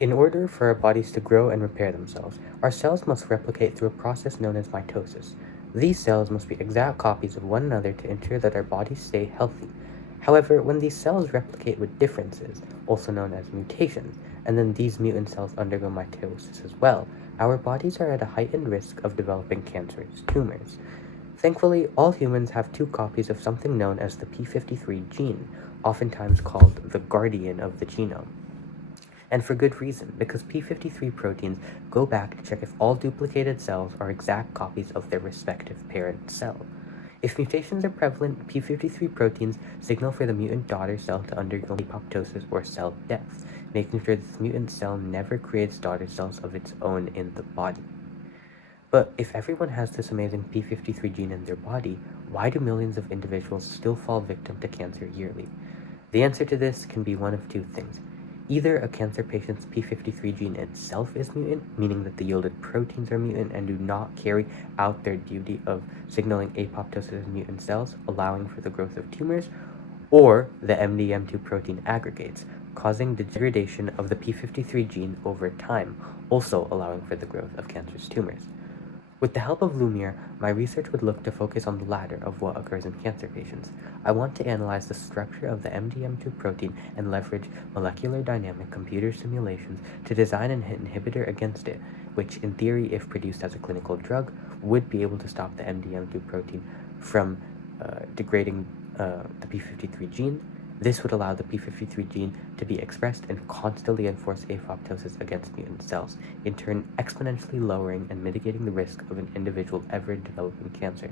In order for our bodies to grow and repair themselves, our cells must replicate through a process known as mitosis. These cells must be exact copies of one another to ensure that our bodies stay healthy. However, when these cells replicate with differences, also known as mutations, and then these mutant cells undergo mitosis as well, our bodies are at a heightened risk of developing cancerous tumors. Thankfully, all humans have two copies of something known as the p53 gene, oftentimes called the guardian of the genome. And for good reason, because p53 proteins go back to check if all duplicated cells are exact copies of their respective parent cell. If mutations are prevalent, p53 proteins signal for the mutant daughter cell to undergo apoptosis or cell death, making sure this mutant cell never creates daughter cells of its own in the body. But if everyone has this amazing p53 gene in their body, why do millions of individuals still fall victim to cancer yearly? The answer to this can be one of two things. Either a cancer patient's p53 gene itself is mutant, meaning that the yielded proteins are mutant and do not carry out their duty of signaling apoptosis of mutant cells, allowing for the growth of tumors, or the MDM2 protein aggregates, causing degradation of the p53 gene over time, also allowing for the growth of cancerous tumors. With the help of Lumiere, my research would look to focus on the latter of what occurs in cancer patients. I want to analyze the structure of the MDM2 protein and leverage molecular dynamic computer simulations to design an inhibitor against it, which in theory, if produced as a clinical drug, would be able to stop the MDM2 protein from degrading the p53 gene. This would allow the p53 gene to be expressed and constantly enforce apoptosis against mutant cells, in turn exponentially lowering and mitigating the risk of an individual ever developing cancer.